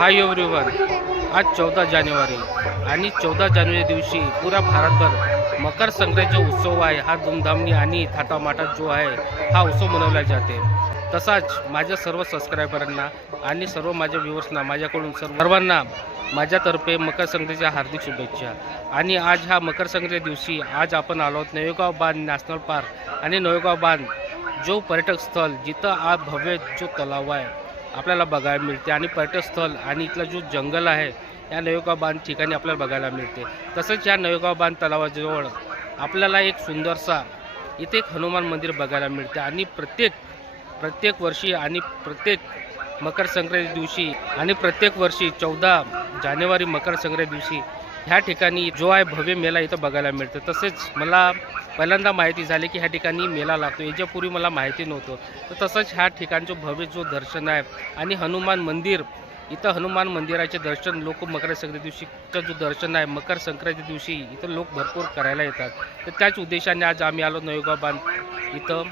Hi everyone, आज 14 जानेवारी आणि 14 जानेवारी दिवशी पुरा भारतभर मकर संक्रांतीचा उत्सव आहे। हा धूमधामनी आणि थाटामाटात जो आहे हा उत्सव मनवला जाते। तसाच माझ्या सर्व सबस्क्रायबरांना आणि सर्व माझ्या व्ह्यूअर्सना माझ्याकडून सर्वांना माझ्यातर्फे मकर संक्रांतीच्या हार्दिक शुभेच्छा। आणि आज हा मकर संक्रांती दिवशी आज आपण आलो आहोत नवेगाव बांध नॅशनल पार्क आणि नवेगाव बांध जो पर्यटक स्थळ जिथं आज भव्य जो तलाव आहे आपल्याला बघायला मिळते आणि पर्यटक स्थळ आणि इथला जो जंगल आहे या नवेगाव बांध ठिकाणी आपल्याला बघायला मिळते। तसंच या नवेगाव बांध तलावाजवळ आपल्याला एक सुंदरसा इथे एक हनुमान मंदिर बघायला मिळते आणि प्रत्येक वर्षी आणि प्रत्येक मकर संक्रांती दिवशी आणि प्रत्येक वर्षी 14 जानेवारी मकर संक्रांती दिवशी ह्या ठिकाणी जो आहे भव्य मेला इथं बघायला मिळतो। तसेच मला पहिल्यांदा माहिती झाली की ह्या ठिकाणी मेला लागतो, याच्यापूर्वी मला माहिती नव्हतं। तर तसंच ह्या ठिकाणचं भव्य जो दर्शन आहे आणि हनुमान मंदिर इथं हनुमान मंदिराचे दर्शन लोक मकर संक्रांती दिवशीचं जो दर्शन आहे मकर संक्रांती दिवशी इथं लोक भरपूर करायला येतात। तर त्याच उद्देशाने आज आम्ही आलो नवेगाव बांध इथं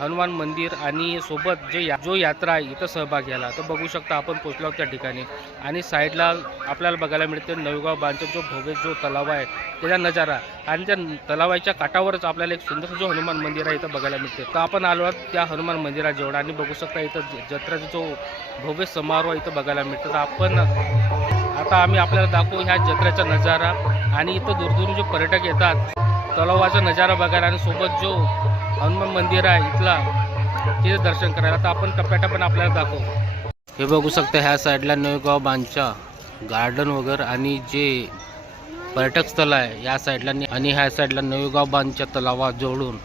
हनुमान मंदिर आणि सोबत जो यात्रा आहे इथं सहभाग घ्यायला। तर बघू शकता आपण पोहोचलो त्या ठिकाणी आणि साईडला आपल्याला बघायला मिळते नवेगाव बांधचा जो भव्य जो तलाव आहे त्याचा नजारा आणि त्या तलावाच्या काठावरच आपल्याला एक सुंदर जो हनुमान मंदिर आहे इथं बघायला मिळते। तर आपण आलो आहोत त्या हनुमान मंदिराजवळ आणि बघू शकता इथं जत्रेचा जो भव्य समारोह इथं बघायला मिळतो। तर आपण आता आम्ही आपल्याला दाखवू ह्या जत्रेचा नजारा आणि इथं दूरदूरून जो पर्यटक येतात तलावाचा नजारा बघायला आणि सोबत जो हनुमान मंदिर आहे इथला तिथे दर्शन करायला। तर आपण टप्प्याटप्प्याने आपल्याला दाखवू। हे बघू शकता ह्या साईडला नवेगाव बांधच्या गार्डन वगैरे आणि जे पर्यटक स्थळ आहे या साईडला आणि ह्या साईडला नवेगाव बांधच्या तलावा जोडून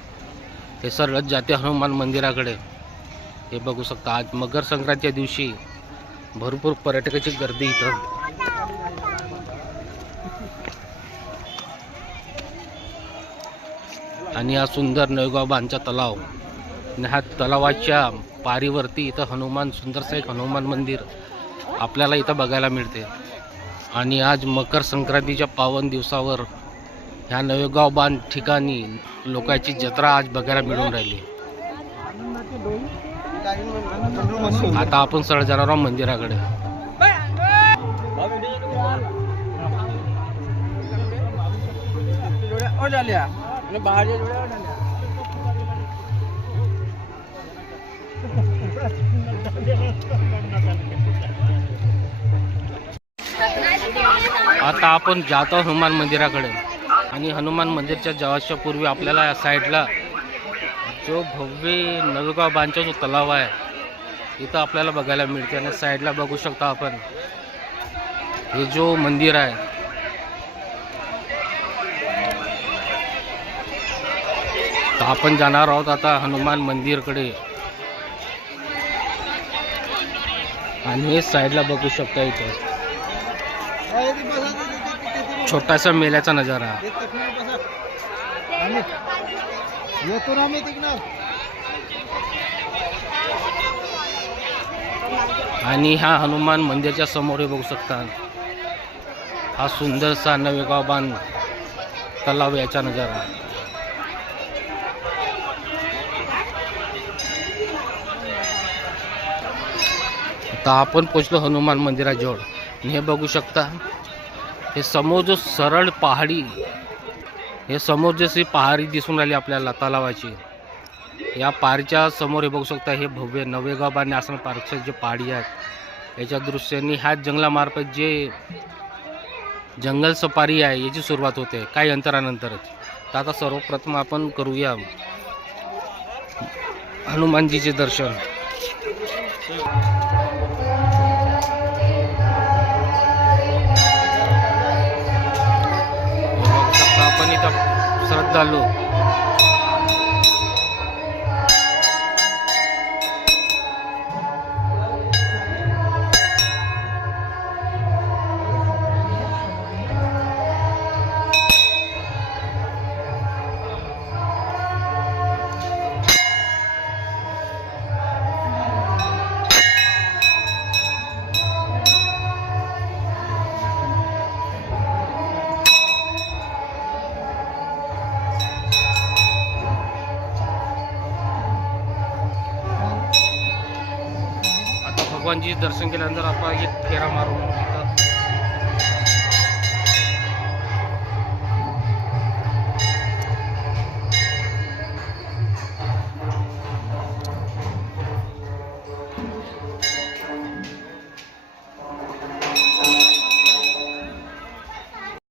हे सरळ जाते हनुमान मंदिराकडे। हे बघू शकता आज मकर संक्रांतीच्या दिवशी भरपूर पर्यटकाची गर्दी इथं। आणि हा सुंदर नवेगाव बांधचा तलाव आणि ह्या तलावाच्या पारीवरती इथं सुंदरसं एक हनुमान मंदिर आपल्याला इथं बघायला मिळते। आणि आज मकर संक्रांतीच्या पावन दिवसावर ह्या नवेगाव बांध ठिकाणी लोकांची जत्रा आज बघायला मिळून राहिली। आता आपण सरळ जाणार आहोत मंदिराकडे। आता आपण जातो हनुमान मंदिराकडे आणि हनुमान मंदिरच्या जवळच्या पूर्वी आपल्याला या साईडला जो भव्य नवेगाव बांधचा जो तलाव आहे इथं आपल्याला बघायला मिळते। आणि साईडला बघू शकता आपण हे जो मंदिर आहे तर आपण जाणार आहोत आता हनुमान मंदिरकडे। आणि हे साईडला बघू शकता इथं छोटासा मेल्याचा नजारा आणि हा हनुमान मंदिरच्या समोर हे बघू शकता हा सुंदरसा नवेगाव बांध तलाव याचा नजारा। आता आपण पोचलो हनुमान मंदिराजवळ आणि हे बघू शकता हे समोर जो सरळ पहाडी हे समोर जशी पहाडी दिसून राहिली आपल्याला तलावाची या पहाडीच्या समोर हे बघू शकता हे भव्य नवेगाव बांध नॅशनल पार्कचे जे पहाडी आहेत याच्या दृश्याने ह्या जंगलामार्फत जे जंगल सफारी आहे याची सुरुवात होते काही अंतरानंतरच। तर आता सर्वप्रथम आपण करूया हनुमानजीचे दर्शन। आपण इथं श्रद्धालू भगवानजी दर्शन केल्यानंतर आपण एक फेरा मारून इथं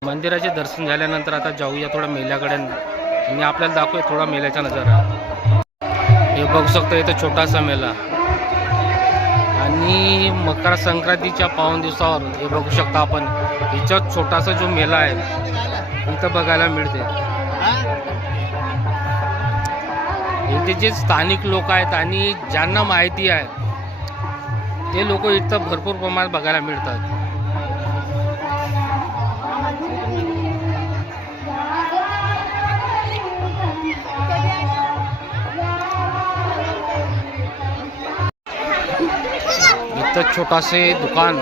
मंदिराचे दर्शन झाल्यानंतर आता जाऊया थोडा मेल्याकडे आणि आपल्याला दाखवूया थोडा मेल्याचा नजारा. हे बघू शकता इथं छोटासा मेला आणि मकर संक्रांतीच्या पावन दिवसावर हे बघू शकता आपण इथं छोटासा जो मेला आहे इथं बघायला मिळते. इथे जे स्थानिक लोक आहेत आणि ज्यांना माहिती आहे ते लोक इथं भरपूर प्रमाणात बघायला मिळतात. इथं छोटासे दुकान,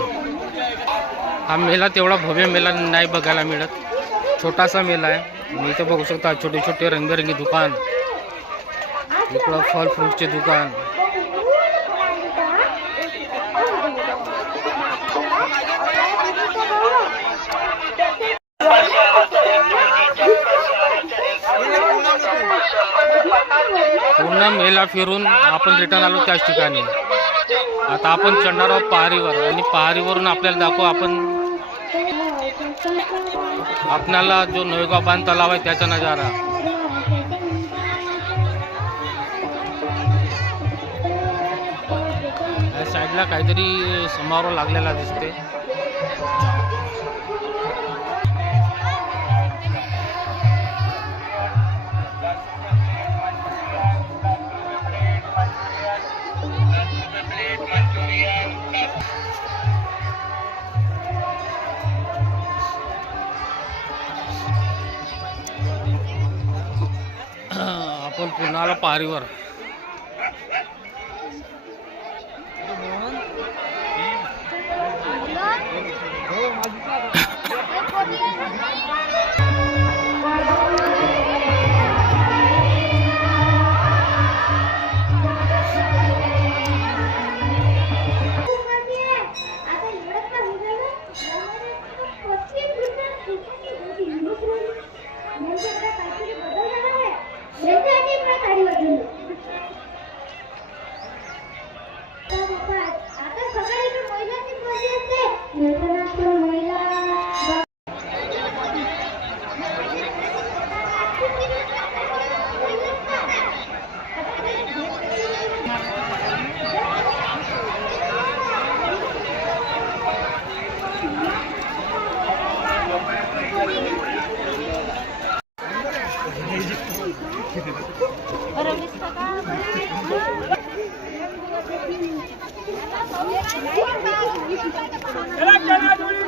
हा मेला तेवढा भव्य मेला नाही बघायला मिळत, छोटासा मेला आहे. आणि इथं बघू शकता छोटे छोटे रंगबिरंगी दुकान, इकडं फल फ्रूटचे दुकान. पूर्ण मेला फिरून आपण रिटर्न आलो त्याच ठिकाणी. आता आपण चढणार आहोत पहारीवर आणि पहारीवरून आपल्याला दाखवू आपल्याला जो नवेगाव बांध तलाव आहे त्याचा नजारा. या साईडला काहीतरी समारोह लागलेला दिसते. आपण पुन्हा आलो पहारीवर. चला